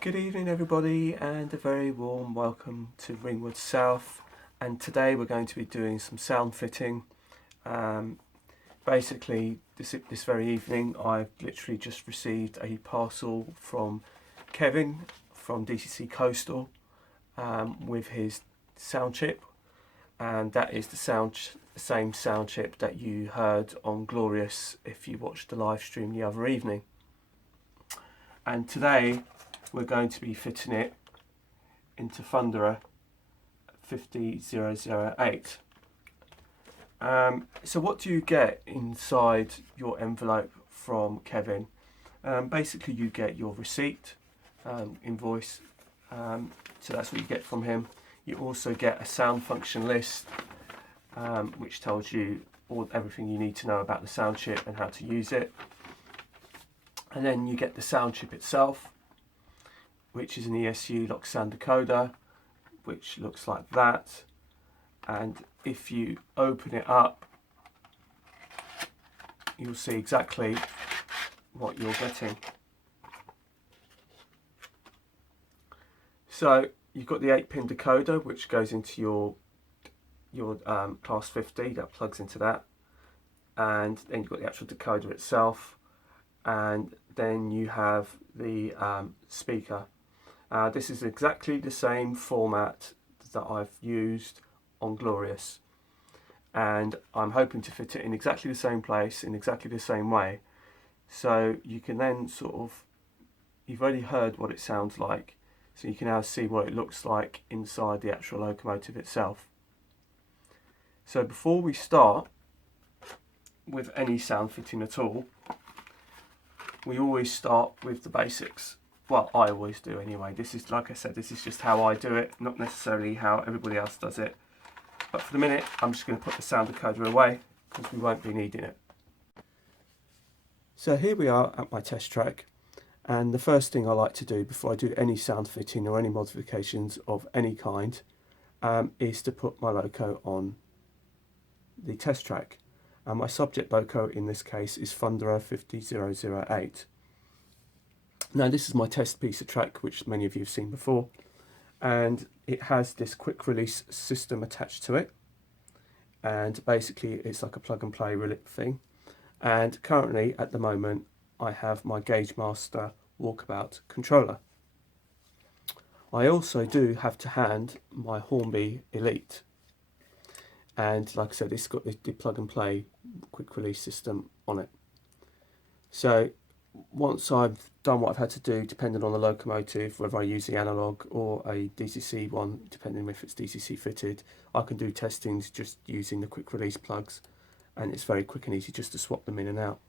Good evening everybody and a very warm welcome to Ringwood South, and today we're going to be doing some sound fitting. Basically this very evening I've literally just received a parcel from Kevin from DCC Coastal with his sound chip, and that is the same sound chip that you heard on Glorious if you watched the live stream the other evening. And today we're going to be fitting it into Thunderer 50008. So what do you get inside your envelope from Kevin? Basically you get your receipt, invoice, so that's what you get from him. You also get a sound function list, which tells you everything you need to know about the sound chip and how to use it. And then you get the sound chip itself, which is an ESU lock sound decoder, which looks like that. And if you open it up, you'll see exactly what you're getting. So you've got the 8-pin decoder, which goes into your class 50, that plugs into that. And then you've got the actual decoder itself. And then you have the speaker. This is exactly the same format that I've used on Glorious, and I'm hoping to fit it in exactly the same place in exactly the same way, so you can then you've already heard what it sounds like, so you can now see what it looks like inside the actual locomotive itself. So before we start with any sound fitting at all, we always start with the basics. Well, I always do anyway. This is, like I said, this is just how I do it, not necessarily how everybody else does it. But for the minute, I'm just going to put the sound decoder away because we won't be needing it. So here we are at my test track, and the first thing I like to do before I do any sound fitting or any modifications of any kind is to put my loco on the test track. And my subject loco in this case is Thunderer 50008. Now this is my test piece of track, which many of you have seen before, and it has this quick release system attached to it, and basically it's like a plug and play thing. And currently at the moment I have my Gauge Master Walkabout controller. I also do have to hand my Hornby Elite, and like I said, it's got the plug and play quick release system on it. So once I've done what I've had to do, depending on the locomotive, whether I use the analog or a DCC one, depending if it's DCC fitted, I can do testings just using the quick release plugs, and it's very quick and easy just to swap them in and out.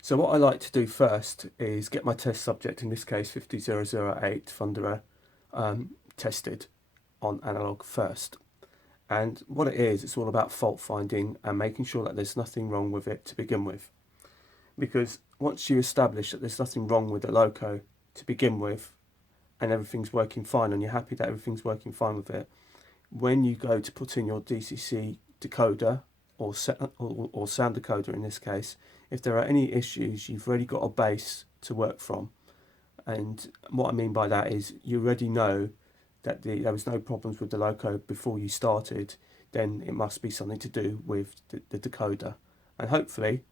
So what I like to do first is get my test subject, in this case 50008 Thunderer, tested on analog first. And what it is, it's all about fault finding and making sure that there's nothing wrong with it to begin with. Because once you establish that there's nothing wrong with the loco to begin with, and everything's working fine, and you're happy that everything's working fine with it, when you go to put in your DCC decoder or sound decoder in this case, if there are any issues, you've already got a base to work from. And what I mean by that is you already know that there was no problems with the loco before you started, then it must be something to do with the decoder. And hopefully,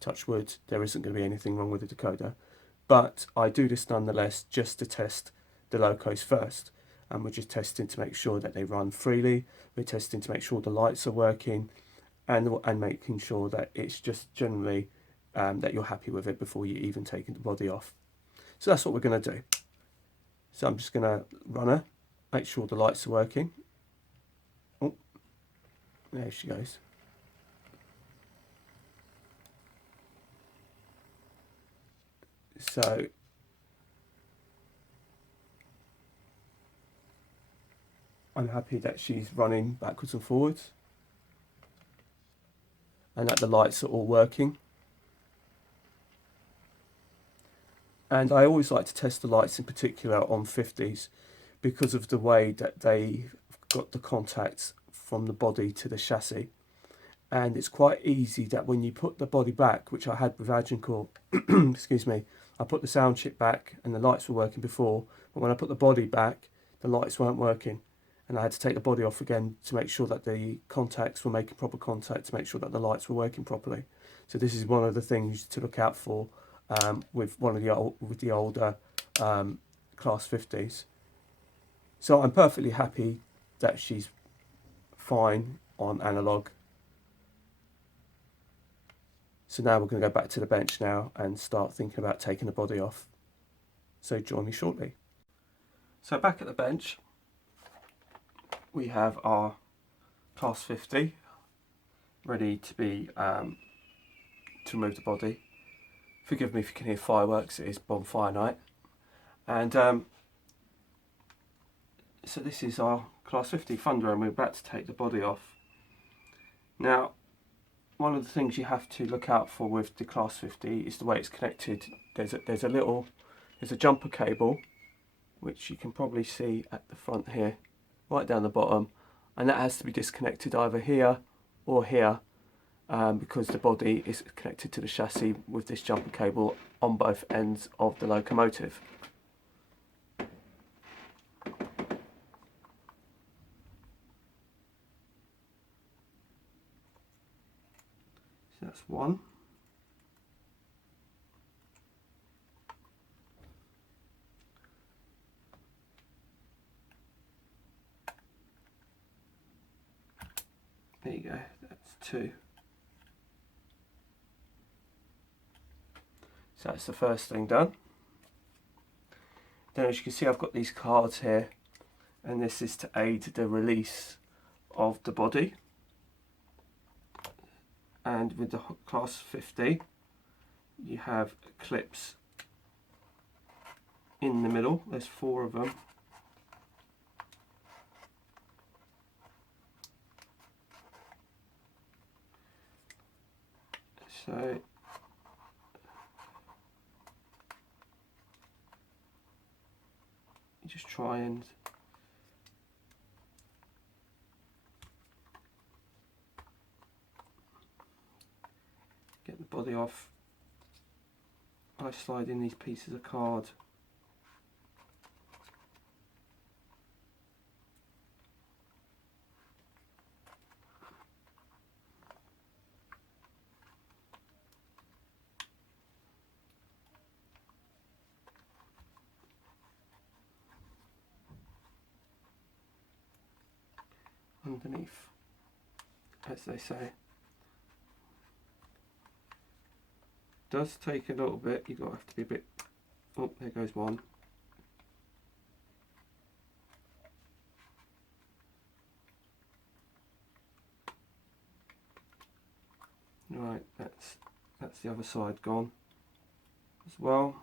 touch wood, there isn't going to be anything wrong with the decoder. But I do this nonetheless just to test the locos first. And we're just testing to make sure that they run freely. We're testing to make sure the lights are working, and making sure that it's just generally that you're happy with it before you even take the body off. So that's what we're going to do. So I'm just going to run her, make sure the lights are working. Oh, there she goes. So I'm happy that she's running backwards and forwards, and that the lights are all working. And I always like to test the lights in particular on 50s because of the way that they've got the contacts from the body to the chassis. and it's quite easy that when you put the body back, which I had with Agincourt, excuse me, I put the sound chip back and the lights were working before, but when I put the body back, the lights weren't working, and I had to take the body off again to make sure that the contacts were making proper contact, to make sure that the lights were working properly. So this is one of the things to look out for with the older Class 50s. So I'm perfectly happy that she's fine on analog. So now we're going to go back to the bench now and start thinking about taking the body off. So join me shortly. So back at the bench, we have our Class 50 ready to be to remove the body. Forgive me if you can hear fireworks, it is bonfire night. And so this is our Class 50 Thunderer, and we're about to take the body off. Now, one of the things you have to look out for with the Class 50 is the way it's connected. There's a jumper cable, which you can probably see at the front here, right down the bottom, and that has to be disconnected either here or here, because the body is connected to the chassis with this jumper cable on both ends of the locomotive. So that's one. There you go, that's two. So that's the first thing done. Then as you can see, I've got these cards here, and this is to aid the release of the body. And with the Class 50, you have clips in the middle. There's 4 of them. So you just try and get the body off by sliding these pieces of card. Underneath, as they say. Does take a little bit, you've got to have to be a bit, oh, there goes one. Right, that's the other side gone as well.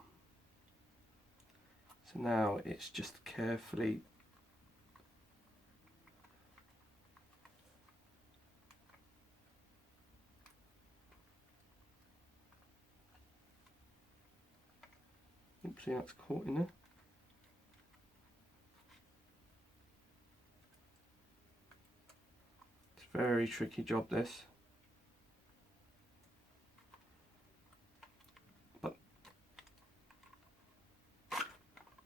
So now it's just carefully see that's caught in there. It's a very tricky job, this. But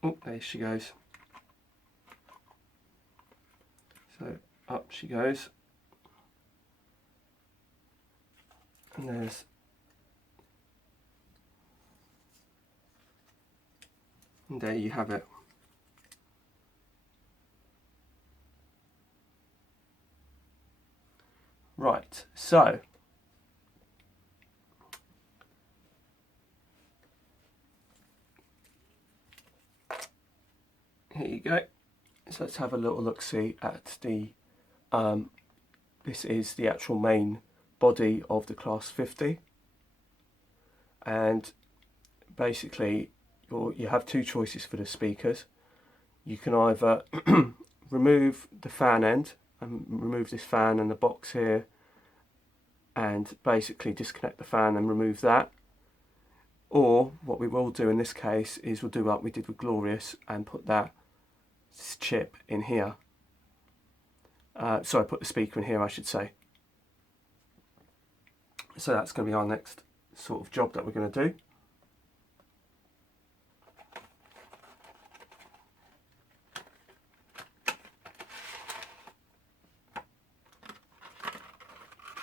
oh, there she goes. So up she goes. And there you have it. Right, so here you go. So let's have a little look-see at the this is the actual main body of the Class 50, and basically you have 2 choices for the speakers. You can either remove the fan end and remove this fan and the box here, and basically disconnect the fan and remove that, or what we will do in this case is we'll do like we did with Glorious and put that chip in here. Sorry, put the speaker in here, I should say. So that's going to be our next sort of job that we're going to do.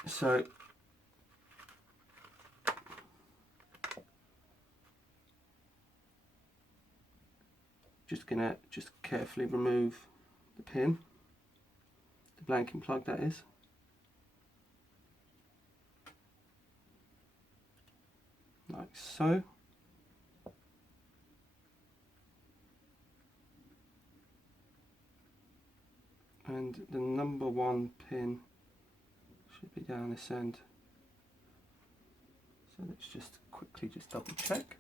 So just going to carefully remove the pin, the blanking plug that is. Like so. And the number 1 pin should be down this end. So let's just quickly double check.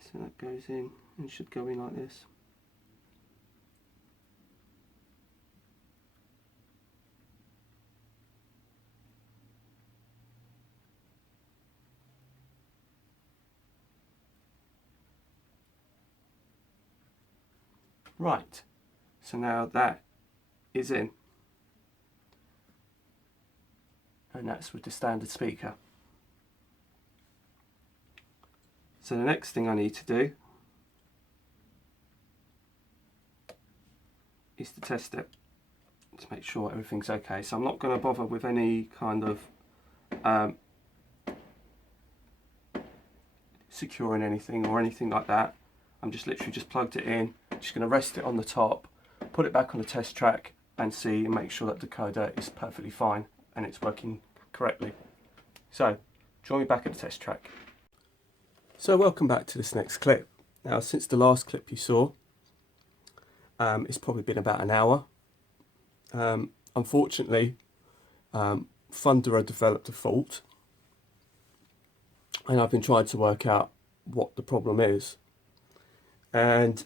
So that goes in and should go in like this. Right, so now that is in, and that's with the standard speaker. So the next thing I need to do is to test it to make sure everything's okay. So I'm not going to bother with any kind of securing anything or anything like that. I'm just literally plugged it in, just going to rest it on the top, put it back on the test track and see and make sure that the decoder is perfectly fine and it's working correctly. So join me back at the test track. So welcome back to this next clip. Now since the last clip you saw, it's probably been about an hour. Unfortunately, Thunderer developed a fault and I've been trying to work out what the problem is. And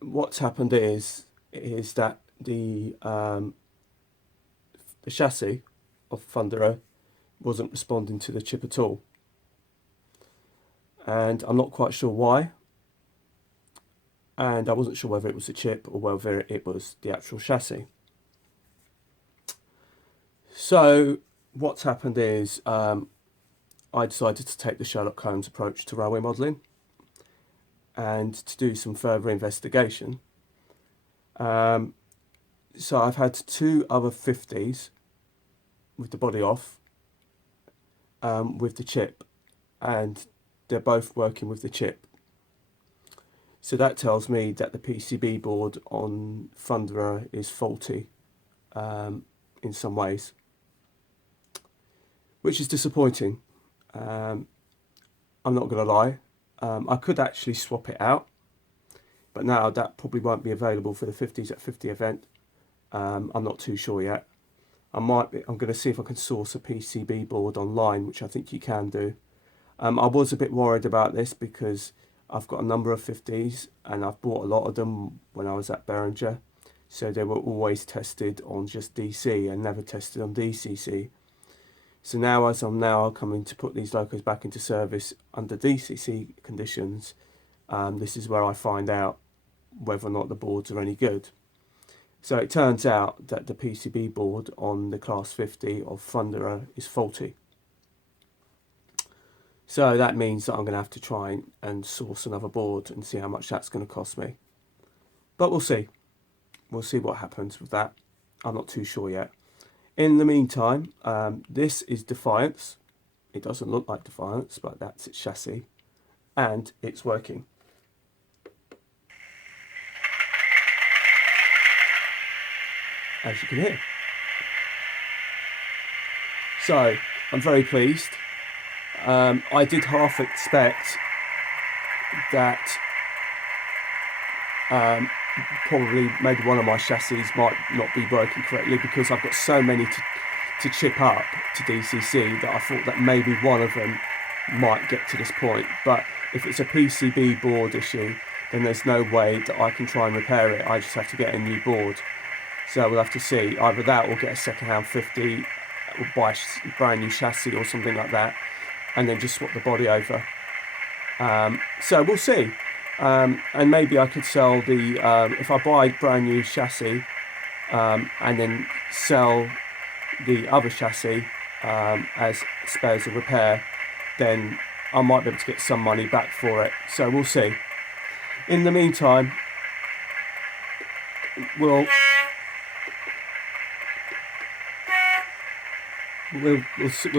what's happened is that the chassis of Thunderer wasn't responding to the chip at all, and I'm not quite sure why. And I wasn't sure whether it was the chip or whether it was the actual chassis. So what's happened is I decided to take the Sherlock Holmes approach to railway modelling and to do some further investigation. So I've had 2 other 50s with the body off with the chip, and they're both working with the chip. So that tells me that the PCB board on Thunderer is faulty in some ways, which is disappointing. I'm not going to lie. I could actually swap it out, but now that probably won't be available for the 50s at 50 event. I'm not too sure yet. I'm going to see if I can source a PCB board online, which I think you can do. I was a bit worried about this because I've got a number of 50s and I've bought a lot of them when I was at Behringer. So they were always tested on just DC and never tested on DCC. So now, as I'm now coming to put these locos back into service under DCC conditions, this is where I find out whether or not the boards are any good. So it turns out that the PCB board on the Class 50 of Thunderer is faulty. So that means that I'm going to have to try and source another board and see how much that's going to cost me. But we'll see. We'll see what happens with that. I'm not too sure yet. In the meantime, this is Defiance. It doesn't look like Defiance, but that's its chassis. And it's working. As you can hear. So, I'm very pleased. I did half expect that probably maybe one of my chassis might not be working correctly because I've got so many to chip up to DCC that I thought that maybe one of them might get to this point. But if it's a PCB board issue, then there's no way that I can try and repair it. I just have to get a new board. So we'll have to see. Either that or get a second-hand 50 or buy a brand new chassis or something like that, and then just swap the body over. So we'll see. And maybe I could sell the, if I buy brand new chassis and then sell the other chassis as spares of repair, then I might be able to get some money back for it. So we'll see. In the meantime, we'll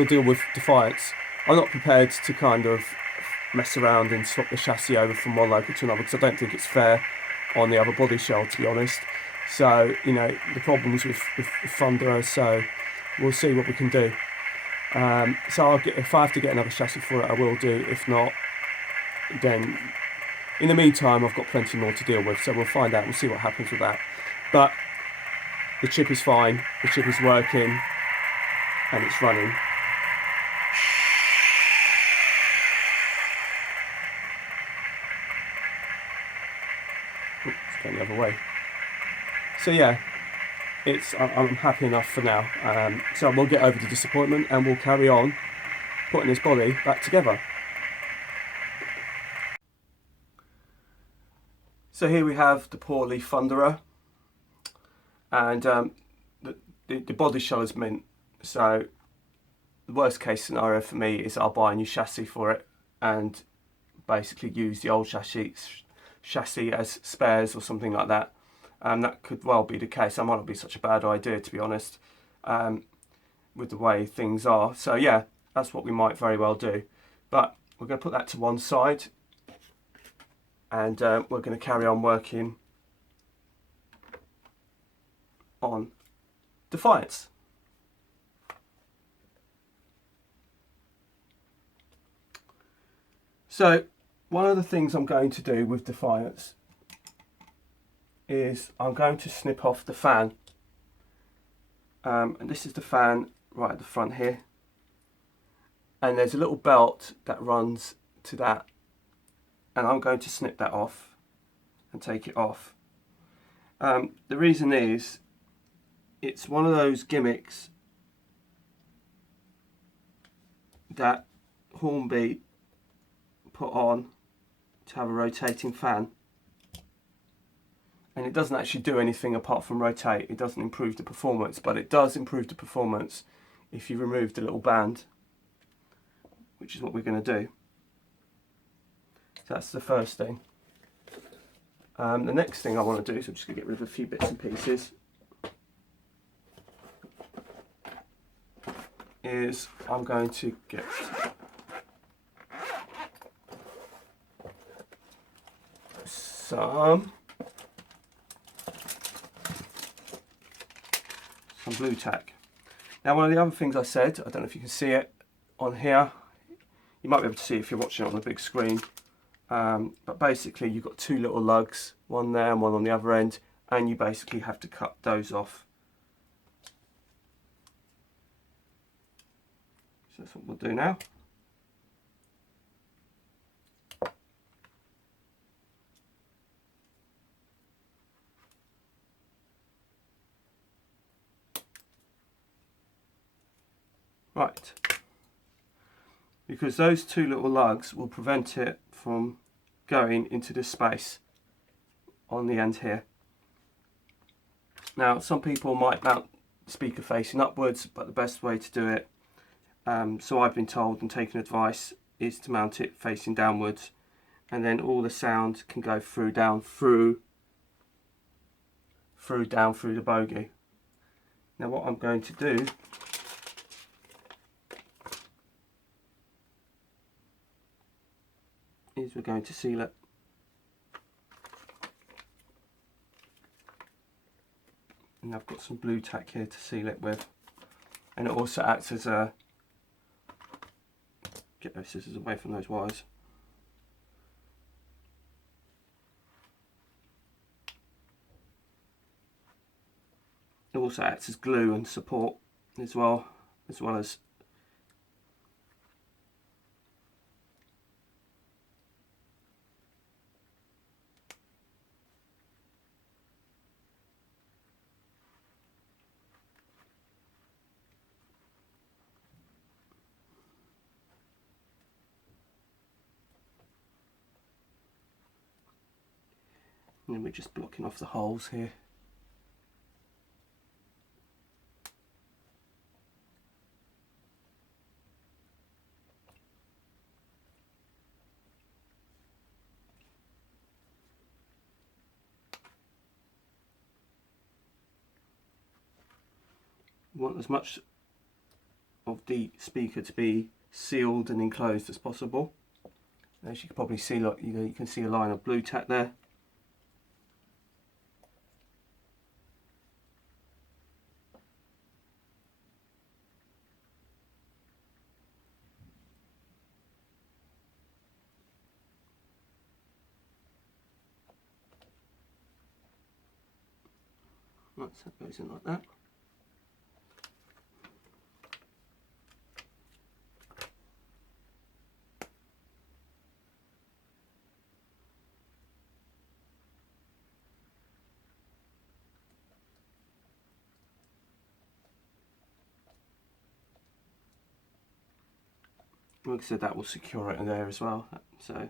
deal with Defiance. I'm not prepared to kind of mess around and swap the chassis over from one loco to another, because I don't think it's fair on the other body shell, to be honest. So, you know, the problems with Thunderer, so we'll see what we can do. So if I have to get another chassis for it, I will do. If not, then in the meantime, I've got plenty more to deal with, so we'll find out. We'll see what happens with that. But the chip is fine, the chip is working, and it's running. Oops, it's going the other way. So yeah, I'm happy enough for now. So we'll get over the disappointment and we'll carry on putting this body back together. So here we have the poorly Thunderer, and the body shell is mint. So the worst case scenario for me is I'll buy a new chassis for it and basically use the old chassis as spares or something like that. That could well be the case. That might not be such a bad idea, to be honest, with the way things are. So yeah, that's what we might very well do. But we're going to put that to one side, and we're going to carry on working on Defiance. So one of the things I'm going to do with Defiance is I'm going to snip off the fan, and this is the fan right at the front here, and there's a little belt that runs to that, and I'm going to snip that off and take it off. The reason is it's one of those gimmicks that Hornby put on to have a rotating fan, and it doesn't actually do anything apart from rotate. It doesn't improve the performance, but it does improve the performance if you remove the little band, which is what we're going to do. So that's the first thing. The next thing I want to do is I'm just going to get rid of a few bits and pieces. Is I'm going to get some blue tack. Now, one of the other things I said, I don't know if you can see it on here, you might be able to see if you're watching it on the big screen, but basically you've got two little lugs, one there and one on the other end, and you basically have to cut those off. So that's what we'll do now. Right, because those two little lugs will prevent it from going into this space on the end here. Now, some people might mount the speaker facing upwards, but the best way to do it, so I've been told and taken advice, is to mount it facing downwards, and then all the sound can go down through the bogie. Now what I'm going to do is we're going to seal it. And I've got some blue tack here to seal it with, and it also acts as a, get those scissors away from those wires. It also acts as glue and support as well as And then we're just blocking off the holes here. We want as much of the speaker to be sealed and enclosed as possible. As you can probably see, look, you can see a line of blue tack there. Right, so that goes in like that. Like I said, that will secure it in there as well. So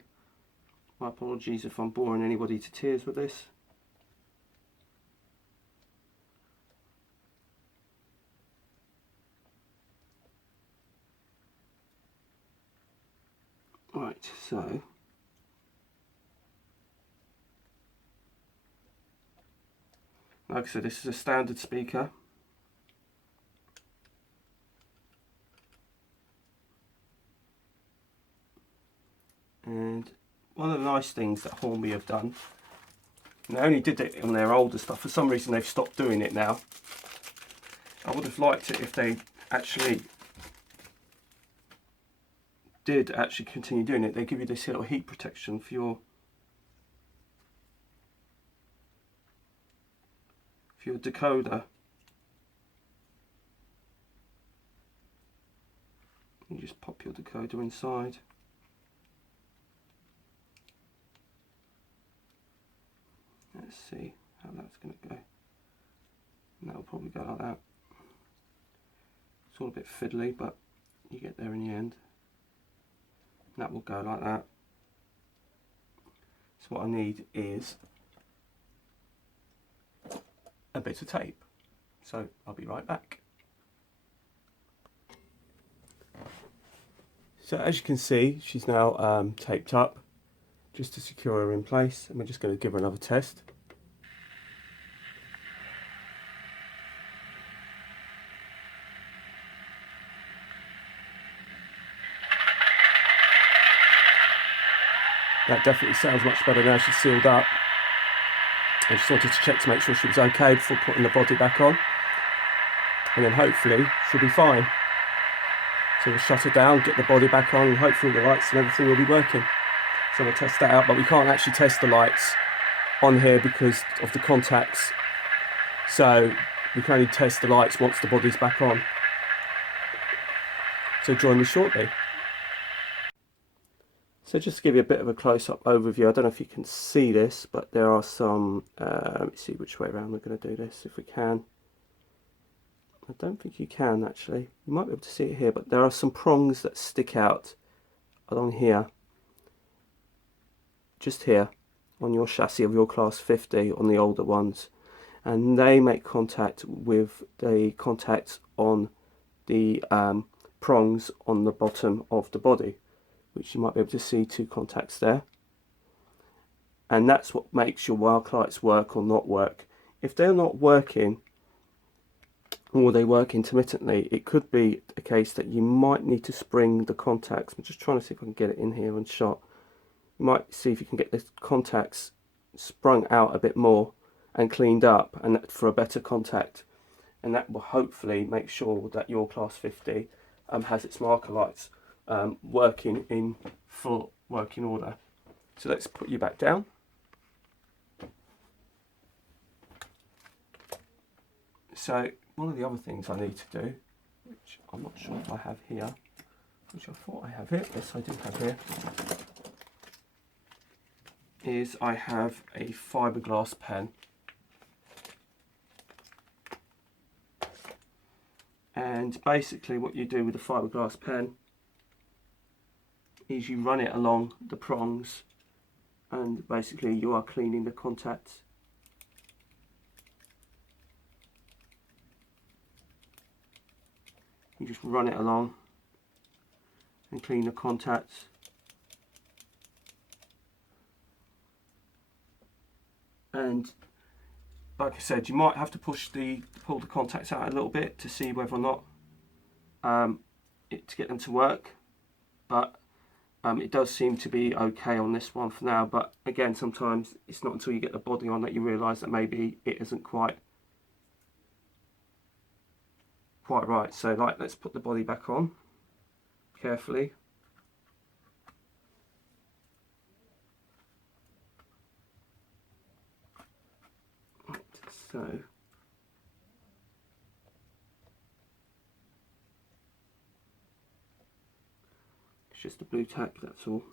my apologies if I'm boring anybody to tears with this. Right, so like I said, this is a standard speaker. And one of the nice things that Hornby have done, and they only did it on their older stuff, for some reason they've stopped doing it now. I would have liked it if they actually did continue doing it. They give you this little heat protection for your decoder. You just pop your decoder inside. Let's see how that's going to go. And that will probably go like that. It's all a bit fiddly, but you get there in the end. And that will go like that. So what I need is a bit of tape. So I'll be right back. So as you can see, she's now taped up just to secure her in place, and we're just going to give her another test. That definitely sounds much better now she's sealed up. I just wanted to check to make sure she was okay before putting the body back on, and then hopefully she'll be fine. So we'll shut her down, get the body back on, and hopefully the lights and everything will be working. So we'll test that out, but we can't actually test the lights on here because of the contacts. So we can only test the lights once the body's back on. So join me shortly. So just to give you a bit of a close-up overview, I don't know if you can see this, but there are some, let me see which way around we're going to do this, if we can. I don't think you can actually. You might be able to see it here, but there are some prongs that stick out along here. Just here on your chassis of your class 50 on the older ones, and they make contact with the contacts on the prongs on the bottom of the body, which you might be able to see two contacts there, and that's what makes your arc lights work or not work. If they're not working or they work intermittently, it could be a case that you might need to spring the contacts. I'm just trying to see if I can get it in here on shot. You might see if you can get the contacts sprung out a bit more and cleaned up, and for a better contact, and that will hopefully make sure that your class 50 has its marker lights working in full working order. So let's put you back down. So one of the other things I need to do, which I'm not sure if I have here, which I thought I have it, yes I do have here, is I have a fiberglass pen. And basically what you do with a fiberglass pen is you run it along the prongs and basically you are cleaning the contacts. You just run it along and clean the contacts. And like I said, you might have to pull the contacts out a little bit to see whether or not to get them to work, but it does seem to be okay on this one for now. But again, sometimes it's not until you get the body on that you realise that maybe it isn't quite right. So like, let's put the body back on carefully. Right, so it's just a blue tack, that's all.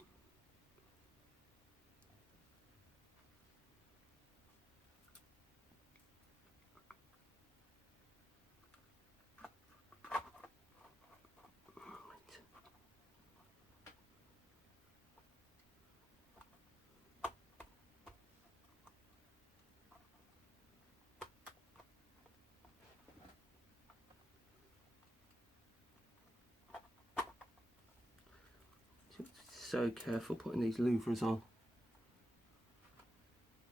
So careful putting these louvers on,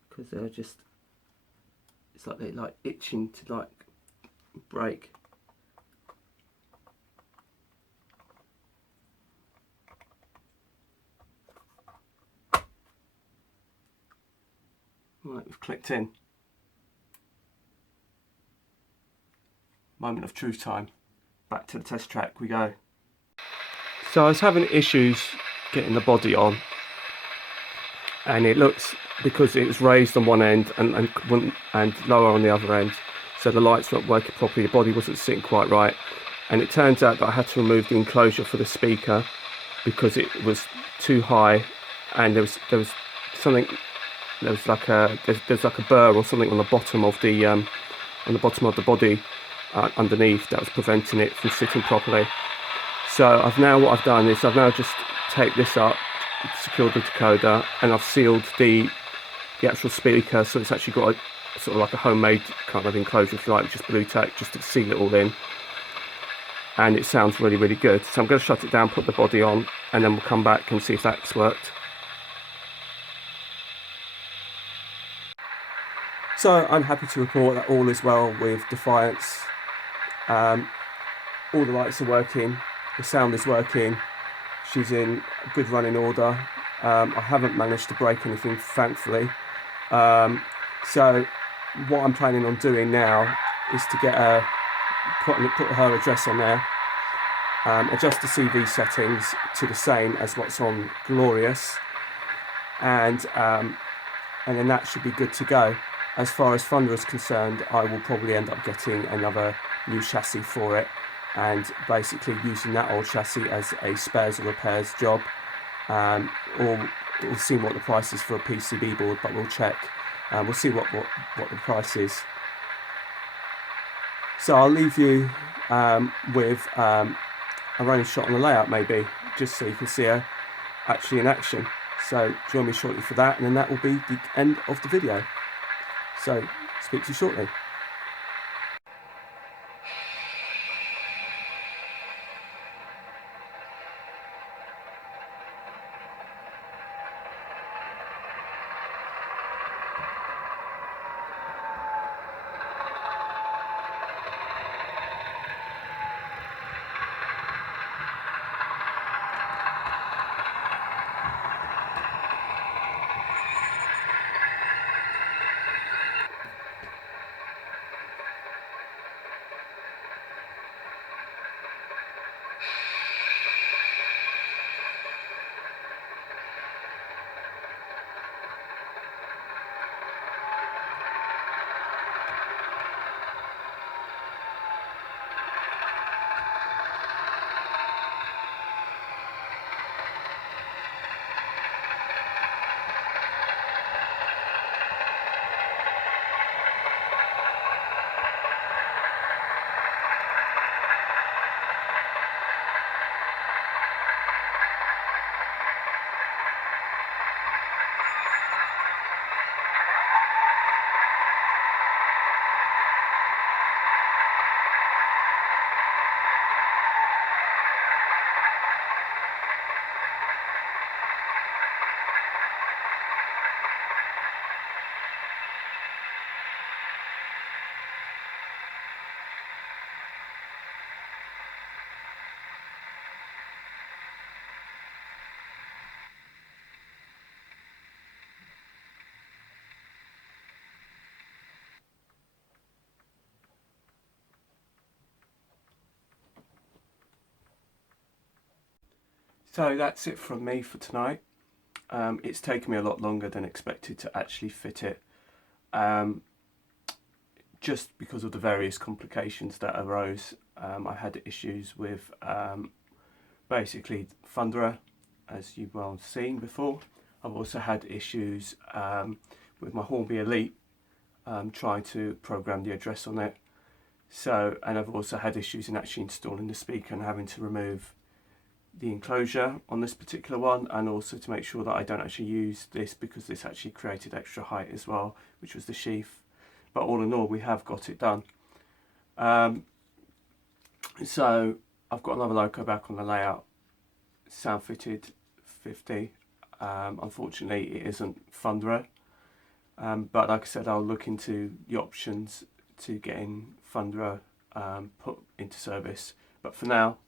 because they're just, it's like they're like itching to like break. Right, we've clicked in. Moment of truth time. Back to the test track we go. So I was having issues getting the body on, and it looks, because it was raised on one end and lower on the other end, so the lights weren't working properly, the body wasn't sitting quite right, and it turns out that I had to remove the enclosure for the speaker because it was too high, and there was something, there's like a burr or something on the bottom of the body underneath that was preventing it from sitting properly. So what I've done is I've now just taped this up, secured the decoder, and I've sealed the actual speaker, so it's actually got a sort of like a homemade kind of enclosure, if you like, just blue tack, just to seal it all in, and it sounds really, really good. So I'm going to shut it down, put the body on, and then we'll come back and see if that's worked. So I'm happy to report that all is well with Defiance. All the lights are working, the sound is working, she's in good running order. I haven't managed to break anything, thankfully. So what I'm planning on doing now is to get put her address on there, adjust the CV settings to the same as what's on Glorious, and then that should be good to go. As far as Thunder is concerned, I will probably end up getting another new chassis for it, and basically using that old chassis as a spares and repairs job, or we'll see what the price is for a PCB board, but we'll check. We'll see what the price is. So I'll leave you with a running shot on the layout, maybe, just so you can see her actually in action. So join me shortly for that, and then that will be the end of the video. So speak to you shortly. So that's it from me for tonight. It's taken me a lot longer than expected to actually fit it, just because of the various complications that arose. I had issues with basically Thunderer, as you've well seen before. I've also had issues with my Hornby Elite, trying to program the address on it. And I've also had issues in actually installing the speaker and having to remove the enclosure on this particular one, and also to make sure that I don't actually use this, because this actually created extra height as well, which was the sheath. But all in all, we have got it done. So I've got another loco back on the layout, sound fitted 50. Unfortunately it isn't Thunderer, but like I said, I'll look into the options to getting Thunderer put into service. But for now,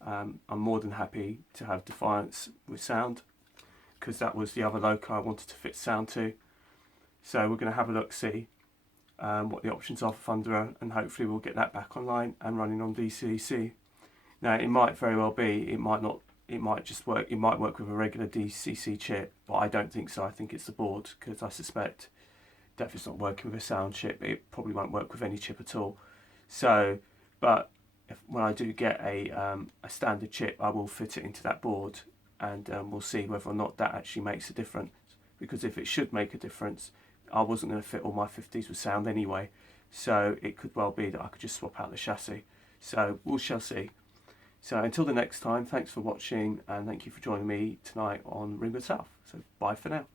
I'm more than happy to have Defiance with sound, because that was the other loco I wanted to fit sound to. So we're going to have a look, see what the options are for Thunderer, and hopefully we'll get that back online and running on DCC. Now it might very well be, it might not, it might just work, it might work with a regular DCC chip, but I don't think so. I think it's the board, because I suspect that if it's not working with a sound chip, it probably won't work with any chip at all. So, but when I do get a standard chip, I will fit it into that board, and we'll see whether or not that actually makes a difference. Because if it should make a difference, I wasn't going to fit all my 50s with sound anyway, so it could well be that I could just swap out the chassis. So we shall see. So until the next time, thanks for watching, and thank you for joining me tonight on Ringwood South. So bye for now.